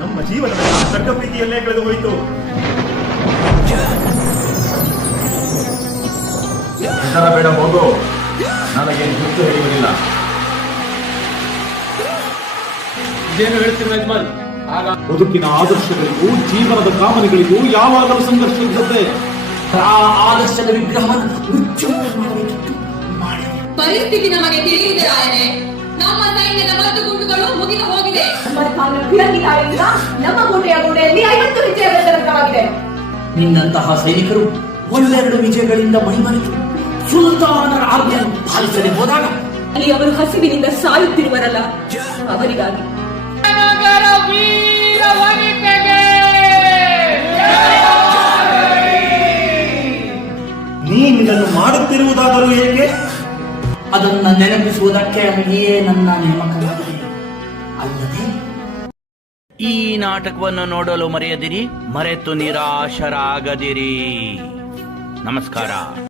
ನಮ್ಮ ಜೀವನ ಸರ್ಗ ಪ್ರೀತಿಯಲ್ಲೇ ಕಳೆದು ಹೋಯಿತು ಬೇಡ ಹೋಗು. ನನಗೆ ಗುರುತು ಹೇಳುವುದಿಲ್ಲ ಇದೇನು ಹೇಳ್ತೀನಿ ಯಜಮಾನ್? ಆಗ ಬದುಕಿನ ಆದರ್ಶಗಳಿಗೂ ಜೀವನದ ಕಾಮನೆಗಳಿಗೂ ಯಾವಾಗಲೂ ಸಂಘರ್ಷ ಇದ್ದದ್ದೇ ಆ ಆದರ್ಶದ ವಿಗ್ರಹವನ್ನು ಮಾಡಬೇಕಿತ್ತು ಮಾಡಿದೆ ಪರಿಸ್ಥಿತಿ ನಮಗೆ ರಾಯರೇ ನಮ್ಮ ಸೈನ್ಯದ ಮದ್ದು ಗುಂಡುಗಳು ಮುಗಿದು ಹೋಗಿದೆ. ಅಮರ್ಖಾನ ಫಿರಂಗಿ ದಾಳಿಯಿಂದ ನಮ್ಮ ಕೋಟೆಯ ಗೋಡೆಯಲ್ಲಿ ಐವತ್ತು ಹೆಜ್ಜೆಯ ಬೆಳಕವಾಗಿದೆ ನಿನ್ನಂತಹ ಸೈನಿಕರು ಒಂದೆರಡು ವಿಜಯಗಳಿಂದ ಮೈಮರೆತು ಸುಲ್ತಾನರ ಆಜ್ಞೆಯನ್ನು ಪಾಲಿಸದೆ ಹೋದಾಗ ಅಲ್ಲಿ ಅವರು ಹಸಿವಿನಿಂದ ಸಾಯುತ್ತಿರುವರಲ್ಲ. ಅವರಿಗಾಗಿ. ನೀನಿದನ್ನು ಮಾಡುತ್ತಿರುವುದಾದರೂ ಏಕೆ ಅದನ್ನು ನೆನಪಿಸುವುದಕ್ಕೆ ಅವನಿಗೆ ನನ್ನ ನೇಮಕವಾಗಿದೆ ಅಲ್ಲದೆ ಈ ನಾಟಕವನ್ನು ನೋಡಲು ಮರೆಯದಿರಿ ಮರೆತು ನಿರಾಶರಾಗದಿರಿ. ನಮಸ್ಕಾರ.